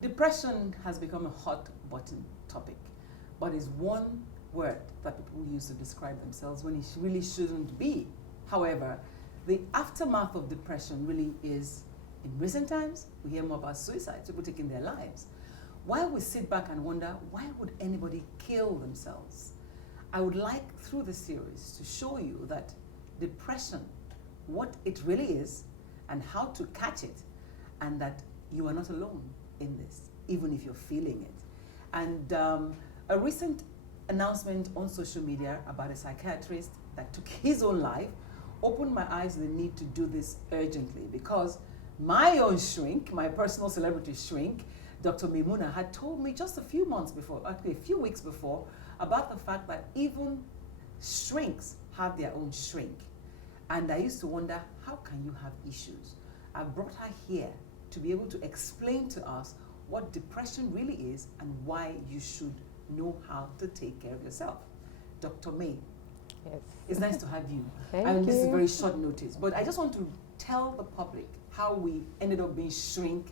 Depression has become a hot button topic, but is one word that people use to describe themselves when it really shouldn't be. However, the aftermath of depression really is, in recent times, we hear more about suicide, people taking their lives. While we sit back and wonder, why would anybody kill themselves? I would like, through the series, to show you that depression, what it really is, and how to catch it, and that you are not alone in this, even if you're feeling it. And a recent announcement on social media about a psychiatrist that took his own life opened my eyes to the need to do this urgently, because my own shrink, my personal celebrity shrink, Dr. Maymunah, had told me just a few months before, actually a few weeks before, about the fact that even shrinks have their own shrink. And I used to wonder, how can you have issues? I brought her here to be able to explain to us what depression really is and why you should know how to take care of yourself. Dr. May, yes, it's nice to have you. Thank I mean, this is you. very short notice, but I just want to tell the public how we ended up being shrink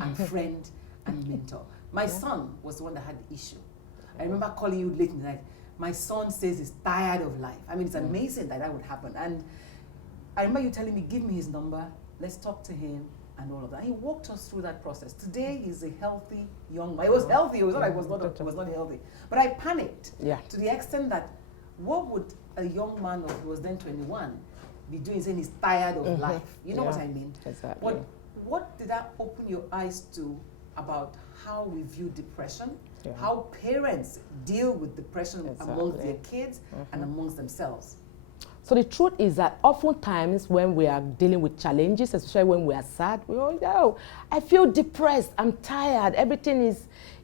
and friend and mentor. My son was the one that had the issue. I remember calling you late in the night. My son says he's tired of life. I mean, it's amazing that would happen. And I remember you telling me, give me his number, let's talk to him, and all of that. He walked us through that process. Today, he's a healthy young man. He was healthy. It was not like he was not healthy. But I panicked to the extent that what would a young man who was then 21 be doing, saying he's tired of life? You know what I mean? Exactly. What did that open your eyes to about how we view depression, how parents deal with depression amongst their kids and amongst themselves? So the truth is that oftentimes when we are dealing with challenges, especially when we are sad, we all know, I feel depressed, I'm tired, everything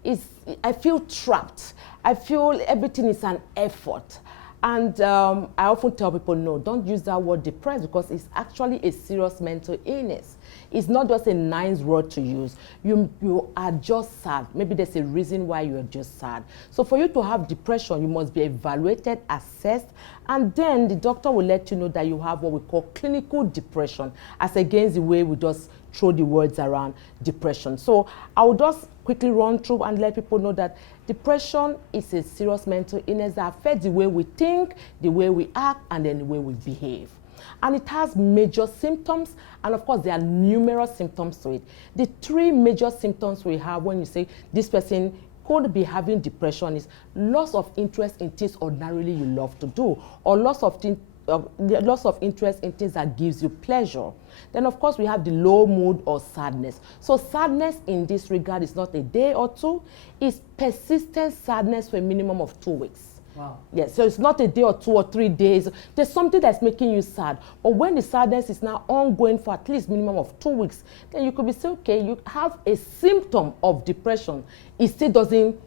is I feel trapped. I feel everything is an effort. And I often tell people, no, don't use that word depressed, because it's actually a serious mental illness. It's not just a nice word to use. You are just sad. Maybe there's a reason why you are just sad. So for you to have depression, you must be evaluated, assessed, and then the doctor will let you know that you have what we call clinical depression, as against the way we just throw the words around depression. So I will just quickly run through and let people know that depression is a serious mental illness that affects the way we think, the way we act, and then the way we behave. And it has major symptoms, and of course there are numerous symptoms to it. The three major symptoms we have when you say this person could be having depression is loss of interest in things ordinarily you love to do, or loss of interest in things that gives you pleasure. Then of course we have the low mood or sadness. So sadness in this regard is not a day or two, it's persistent sadness for a minimum of 2 weeks. Wow. Yes, so it's not a day or 2 or 3 days. There's something that's making you sad. But when the sadness is now ongoing for at least minimum of 2 weeks, then you could be saying, okay, you have a symptom of depression. It still doesn't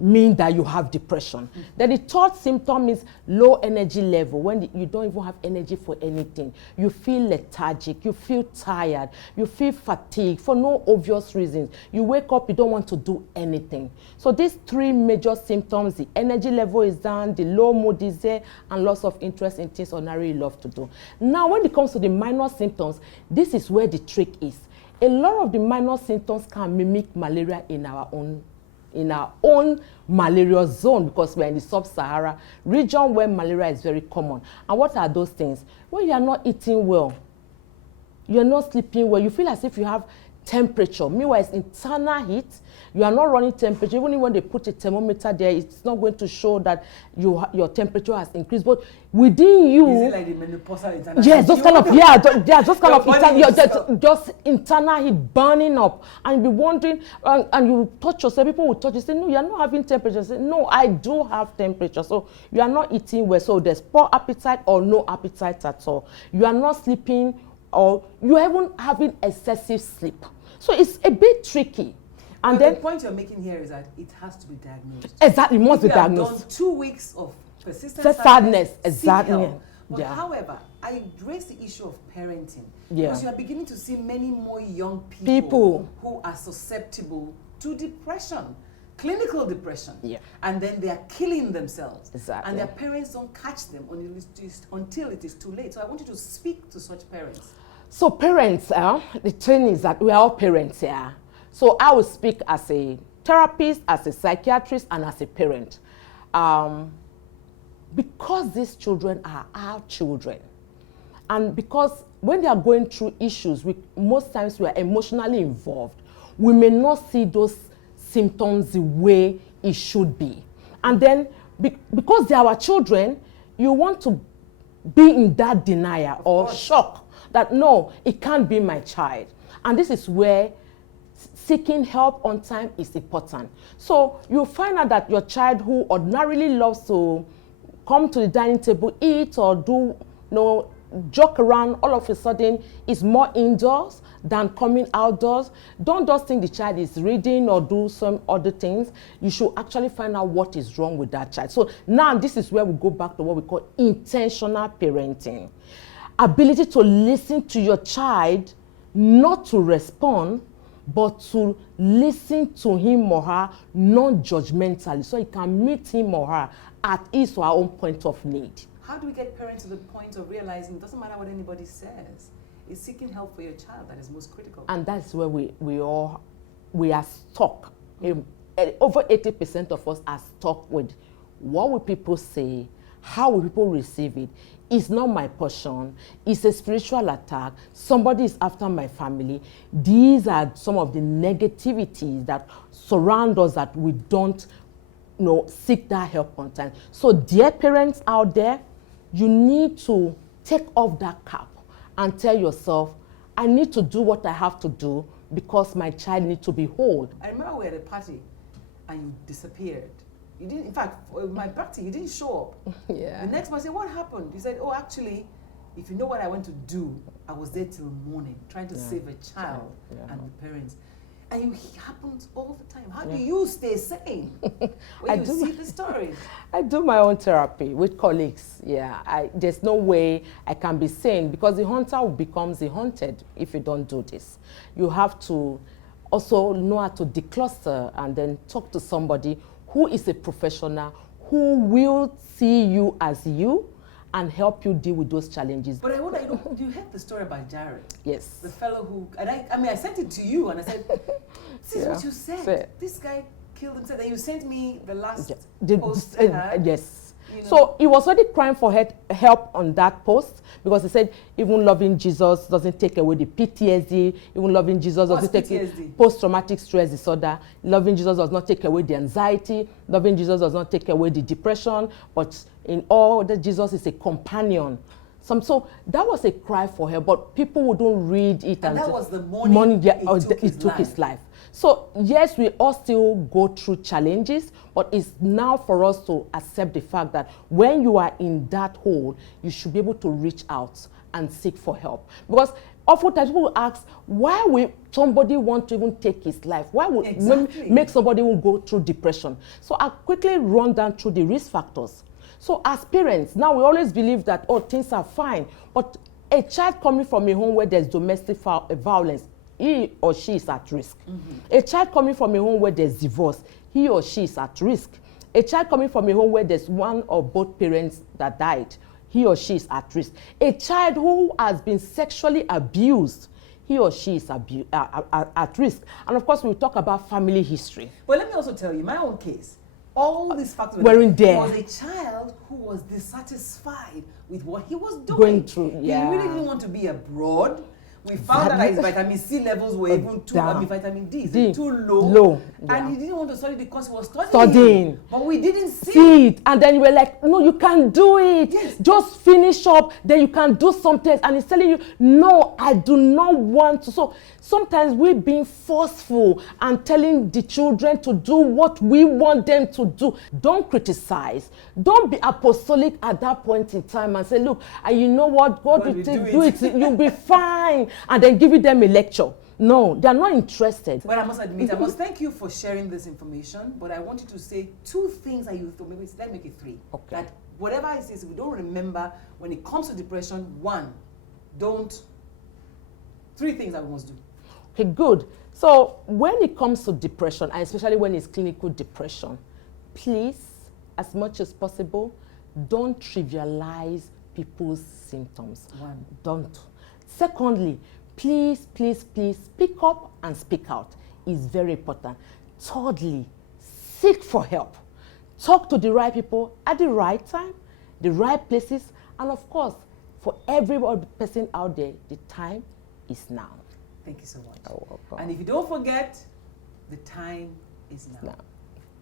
mean that you have depression. Then the third symptom is low energy level, when you don't even have energy for anything. You feel lethargic, you feel tired, you feel fatigued for no obvious reasons. You wake up, you don't want to do anything. So these three major symptoms, the energy level is down, the low mood is there, and loss of interest in things ordinarily you love to do. Now when it comes to the minor symptoms, this is where the trick is. A lot of the minor symptoms can mimic malaria in our own malaria zone, because we're in the sub-Sahara region where malaria is very common. And what are those things? When you are not eating well, you're not sleeping well, you feel as if you have temperature. Meanwhile, it's internal heat. You are not running temperature. Even when they put a thermometer there, it's not going to show that your temperature has increased. But within you, is it like the menopausal internal? yes, those kind of just kind of just internal heat burning up, and you be wondering, and you touch yourself. People will touch you, say, no, you are not having temperature. Say, no, I do have temperature. So you are not eating well. So there's poor appetite or no appetite at all. You are not sleeping, or you haven't having excessive sleep. So it's a bit tricky. And then the point you're making here is that it has to be diagnosed. Exactly, it must be diagnosed. Done 2 weeks of persistent sadness, exactly. But however, I raise the issue of parenting, because you are beginning to see many more young people who are susceptible to depression, clinical depression, and then they are killing themselves, and their parents don't catch them until it is too late. So I want you to speak to such parents. So parents, the thing is that we are all parents here. So I will speak as a therapist, as a psychiatrist, and as a parent. Because these children are our children, and because when they are going through issues, most times we are emotionally involved, we may not see those symptoms the way it should be. And then, because they are our children, you want to be in that denial or shock that, no, it can't be my child. And this is where seeking help on time is important. So you find out that your child who ordinarily loves to come to the dining table, eat or do, joke around, all of a sudden is more indoors than coming outdoors. Don't just think the child is reading or do some other things. You should actually find out what is wrong with that child. So now this is where we go back to what we call intentional parenting. Ability to listen to your child, not to respond, but to listen to him or her non-judgmentally, so you can meet him or her at his or her own point of need. How do we get parents to the point of realizing it doesn't matter what anybody says? It's seeking help for your child that is most critical. And that's where we are stuck. Over 80% of us are stuck with what will people say, how will people receive it. It's not my portion. It's a spiritual attack. Somebody is after my family. These are some of the negativities that surround us that we don't seek that help on time. So dear parents out there, you need to take off that cap and tell yourself, I need to do what I have to do because my child needs to be whole. I remember we were at a party and you disappeared. You didn't, in fact, for my birthday, you didn't show up. Yeah. The next person said, what happened? You said, oh, actually, if you know what I went to do, I was there till morning trying to save a child and the parents. And it happens all the time. How do you stay sane when you see the stories? I do my own therapy with colleagues. Yeah, there's no way I can be sane because the hunter becomes the hunted if you don't do this. You have to also know how to decluster and then talk to somebody who is a professional, who will see you as you and help you deal with those challenges. But I wonder, you heard the story about Jared? Yes. The fellow who, and I sent it to you and I said, this is what you said. This guy killed himself. And you sent me the last post. Yes. So he was already crying for help on that post because he said even loving Jesus doesn't take away the PTSD, even loving Jesus doesn't take away post-traumatic stress disorder, loving Jesus does not take away the anxiety, loving Jesus does not take away the depression, but in all that Jesus is a companion. So that was a cry for help, but people wouldn't read it. And that was the morning he took his life. So yes, we all still go through challenges, but it's now for us to accept the fact that when you are in that hole, you should be able to reach out and seek for help. Because oftentimes people ask, why would somebody want to even take his life? Why would make somebody even go through depression? So I'll quickly run down through the risk factors. So as parents, now we always believe that, oh, things are fine. But a child coming from a home where there's domestic violence, he or she is at risk. A child coming from a home where there's divorce, he or she is at risk. A child coming from a home where there's one or both parents that died, he or she is at risk. A child who has been sexually abused, he or she is at risk. And of course, we'll talk about family history. But let me also tell you, my own case, all these factors were in there. Was a child who was dissatisfied with what he was doing. Going through, He really didn't want to be abroad. We found out that his vitamin C levels were even too, vitamin D too low. And he didn't want to study because he was studying. But we didn't see it. And then you were like, no, you can do it. Yes. Just finish up, then you can do something. And he's telling you, no, I do not want to. So sometimes we're being forceful and telling the children to do what we want them to do. Don't criticize. Don't be apostolic at that point in time and say, look, you know what, God will do it. You'll be fine. And then giving them a lecture. No, they're not interested. But I must admit, I must thank you for sharing this information. But I want you to say two things that you thought, maybe let's make it three. Okay. That whatever it is, we don't remember when it comes to depression. Three things that we must do. Okay, good. So when it comes to depression, and especially when it's clinical depression, please, as much as possible, don't trivialize people's symptoms. Don't. Secondly, please, please, please speak up and speak out. is very important. Thirdly, seek for help. Talk to the right people at the right time, the right places, and of course, for every person out there, the time is now. Thank you so much. You're welcome. And if you don't forget, the time is now.